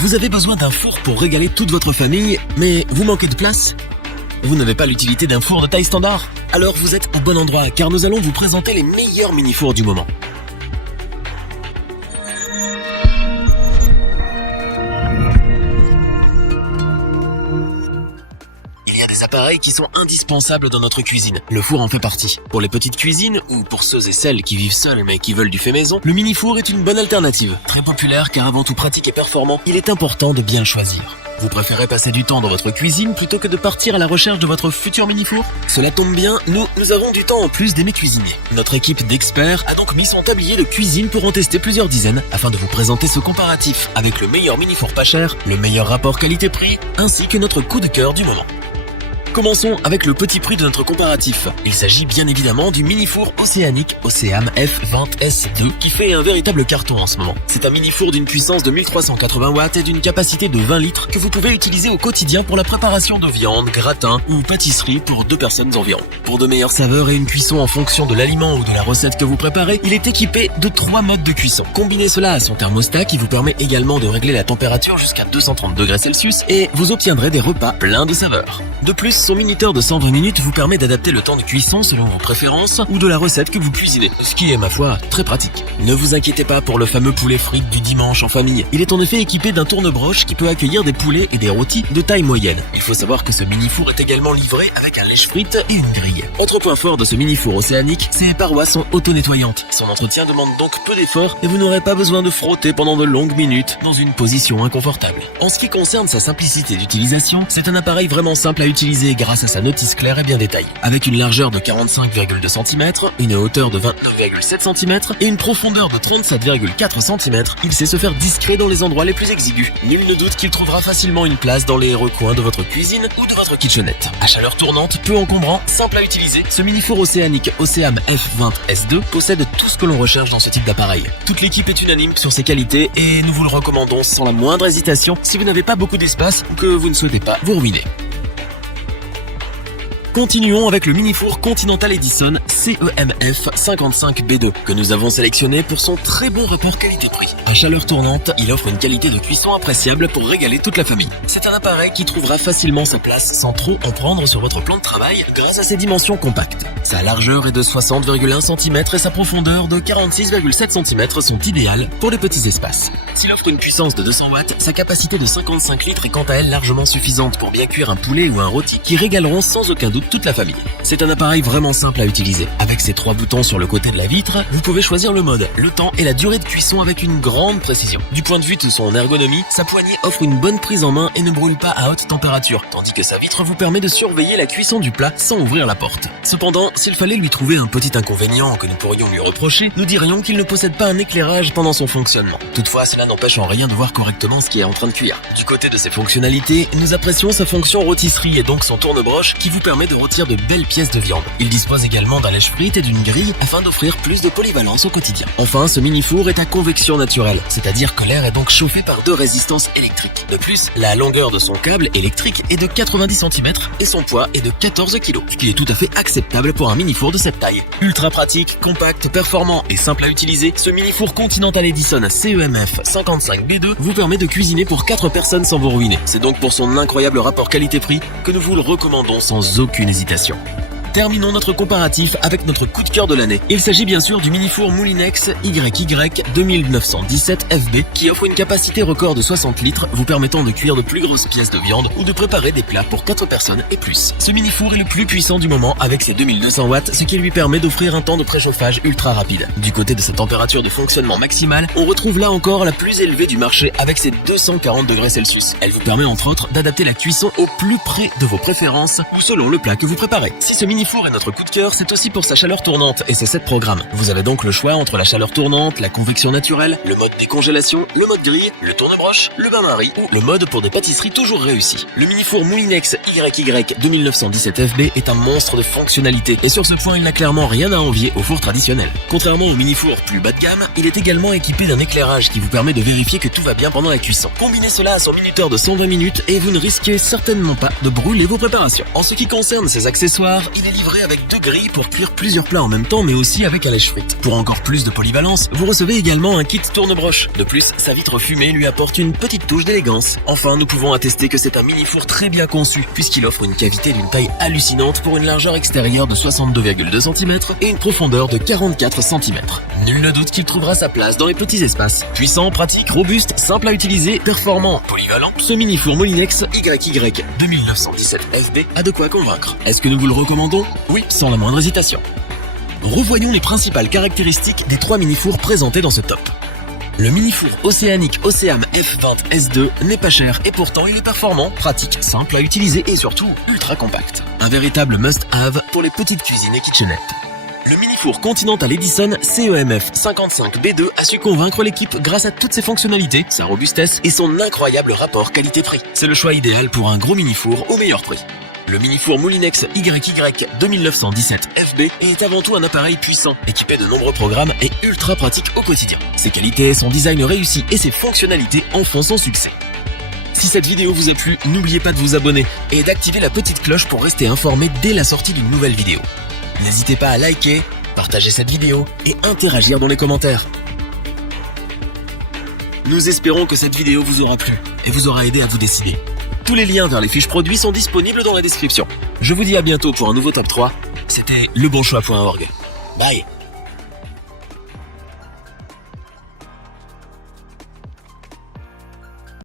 Vous avez besoin d'un four pour régaler toute votre famille, mais vous manquez de place? Vous n'avez pas l'utilité d'un four de taille standard? Alors vous êtes au bon endroit, car nous allons vous présenter les meilleurs mini-fours du moment. Il y a des appareils qui sont indispensables dans notre cuisine. Le four en fait partie. Pour les petites cuisines, ou pour ceux et celles qui vivent seuls mais qui veulent du fait maison, le mini-four est une bonne alternative. Très populaire car avant tout pratique et performant, il est important de bien le choisir. Vous préférez passer du temps dans votre cuisine plutôt que de partir à la recherche de votre futur mini-four? Cela tombe bien, nous avons du temps en plus d'aimer cuisiner. Notre équipe d'experts a donc mis son tablier de cuisine pour en tester plusieurs dizaines afin de vous présenter ce comparatif avec le meilleur mini-four pas cher, le meilleur rapport qualité-prix, ainsi que notre coup de cœur du moment. Commençons avec le petit prix de notre comparatif. Il s'agit bien évidemment du mini-four océanique Oceam F20S2 qui fait un véritable carton en ce moment. C'est un mini-four d'une puissance de 1380 watts et d'une capacité de 20 litres que vous pouvez utiliser au quotidien pour la préparation de viande, gratin ou pâtisserie pour 2 personnes environ. Pour de meilleures saveurs et une cuisson en fonction de l'aliment ou de la recette que vous préparez, il est équipé de 3 modes de cuisson. Combinez cela à son thermostat qui vous permet également de régler la température jusqu'à 230 degrés Celsius et vous obtiendrez des repas pleins de saveurs. De plus, son minuteur de 120 minutes vous permet d'adapter le temps de cuisson selon vos préférences ou de la recette que vous cuisinez, ce qui est ma foi très pratique. Ne vous inquiétez pas pour le fameux poulet frites du dimanche en famille. Il est en effet équipé d'un tourne-broche qui peut accueillir des poulets et des rôtis de taille moyenne. Il faut savoir que ce mini-four est également livré avec un lèche-frites et une grille. Autre point fort de ce mini-four océanique, ses parois sont auto-nettoyantes. Son entretien demande donc peu d'efforts et vous n'aurez pas besoin de frotter pendant de longues minutes dans une position inconfortable. En ce qui concerne sa simplicité d'utilisation, c'est un appareil vraiment simple à utiliser grâce à sa notice claire et bien détaillée. Avec une largeur de 45,2 cm, une hauteur de 29,7 cm et une profondeur de 37,4 cm, il sait se faire discret dans les endroits les plus exigus. Nul ne doute qu'il trouvera facilement une place dans les recoins de votre cuisine ou de votre kitchenette. À chaleur tournante, peu encombrant, simple à utiliser, ce mini-four océanique Oceam F20S2 possède tout ce que l'on recherche dans ce type d'appareil. Toute l'équipe est unanime sur ses qualités et nous vous le recommandons sans la moindre hésitation si vous n'avez pas beaucoup d'espace ou que vous ne souhaitez pas vous ruiner. Continuons avec le mini-four Continental Edison CEMF 55B2 que nous avons sélectionné pour son très bon rapport qualité-prix. À chaleur tournante, il offre une qualité de cuisson appréciable pour régaler toute la famille. C'est un appareil qui trouvera facilement sa place sans trop en prendre sur votre plan de travail grâce à ses dimensions compactes. Sa largeur est de 60,1 cm et sa profondeur de 46,7 cm sont idéales pour les petits espaces. S'il offre une puissance de 200 watts, sa capacité de 55 litres est quant à elle largement suffisante pour bien cuire un poulet ou un rôti qui régaleront sans aucun doute toute la famille. C'est un appareil vraiment simple à utiliser. Avec ses 3 boutons sur le côté de la vitre, vous pouvez choisir le mode, le temps et la durée de cuisson avec une grande précision. Du point de vue de son ergonomie, sa poignée offre une bonne prise en main et ne brûle pas à haute température, tandis que sa vitre vous permet de surveiller la cuisson du plat sans ouvrir la porte. Cependant, s'il fallait lui trouver un petit inconvénient que nous pourrions lui reprocher, nous dirions qu'il ne possède pas un éclairage pendant son fonctionnement. Toutefois, cela n'empêche en rien de voir correctement ce qui est en train de cuire. Du côté de ses fonctionnalités, nous apprécions sa fonction rôtisserie et donc son tourne-broche qui vous permet de rôtir de belles pièces de viande. Il dispose également d'un lèche-frites et d'une grille afin d'offrir plus de polyvalence au quotidien. Enfin, ce mini-four est à convection naturelle, c'est-à-dire que l'air est donc chauffé par 2 résistances électriques. De plus, la longueur de son câble électrique est de 90 cm et son poids est de 14 kg, ce qui est tout à fait acceptable pour un mini-four de cette taille. Ultra pratique, compact, performant et simple à utiliser, ce mini-four Continental Edison CEMF 55B2 vous permet de cuisiner pour 4 personnes sans vous ruiner. C'est donc pour son incroyable rapport qualité-prix que nous vous le recommandons sans aucune hésitation. Terminons notre comparatif avec notre coup de cœur de l'année. Il s'agit bien sûr du mini-four Moulinex YY 2917 FB qui offre une capacité record de 60 litres vous permettant de cuire de plus grosses pièces de viande ou de préparer des plats pour 4 personnes et plus. Ce mini-four est le plus puissant du moment avec ses 2200 watts, ce qui lui permet d'offrir un temps de préchauffage ultra rapide. Du côté de sa température de fonctionnement maximale, on retrouve là encore la plus élevée du marché avec ses 240 degrés Celsius. Elle vous permet entre autres d'adapter la cuisson au plus près de vos préférences ou selon le plat que vous préparez. Si ce mini-four est notre coup de cœur, c'est aussi pour sa chaleur tournante et ses 7 programmes. Vous avez donc le choix entre la chaleur tournante, la convection naturelle, le mode décongélation, le mode grille, le tourne-broche, le bain-marie ou le mode pour des pâtisseries toujours réussies. Le mini-four Moulinex YY 2917 FB est un monstre de fonctionnalité et sur ce point il n'a clairement rien à envier au four traditionnel. Contrairement au mini-four plus bas de gamme, il est également équipé d'un éclairage qui vous permet de vérifier que tout va bien pendant la cuisson. Combinez cela à son minuteur de 120 minutes et vous ne risquez certainement pas de brûler vos préparations. En ce qui concerne ses accessoires, il est livré avec 2 grilles pour cuire plusieurs plats en même temps, mais aussi avec un lèche-frites. Pour encore plus de polyvalence, vous recevez également un kit tourne-broche. De plus, sa vitre fumée lui apporte une petite touche d'élégance. Enfin, nous pouvons attester que c'est un mini-four très bien conçu, puisqu'il offre une cavité d'une taille hallucinante pour une largeur extérieure de 62,2 cm et une profondeur de 44 cm. Nul ne doute qu'il trouvera sa place dans les petits espaces. Puissant, pratique, robuste, simple à utiliser, performant, polyvalent, ce mini-four Molinex YY 2917 FB a de quoi convaincre. Est-ce que nous vous le recommandons? Oui, sans la moindre hésitation. Revoyons les principales caractéristiques des 3 mini-fours présentés dans ce top. Le mini-four océanique Oceam F20 S2 n'est pas cher et pourtant il est performant, pratique, simple à utiliser et surtout ultra compact. Un véritable must-have pour les petites cuisines et kitchenettes. Le mini-four Continental Edison CEMF 55B2 a su convaincre l'équipe grâce à toutes ses fonctionnalités, sa robustesse et son incroyable rapport qualité-prix. C'est le choix idéal pour un gros mini-four au meilleur prix. Le mini-four Molinex YY 2917 FB est avant tout un appareil puissant, équipé de nombreux programmes et ultra pratique au quotidien. Ses qualités, son design réussi et ses fonctionnalités en font son succès. Si cette vidéo vous a plu, n'oubliez pas de vous abonner et d'activer la petite cloche pour rester informé dès la sortie d'une nouvelle vidéo. N'hésitez pas à liker, partager cette vidéo et interagir dans les commentaires. Nous espérons que cette vidéo vous aura plu et vous aura aidé à vous décider. Tous les liens vers les fiches produits sont disponibles dans la description. Je vous dis à bientôt pour un nouveau top 3. C'était lebonchoix.org. Bye.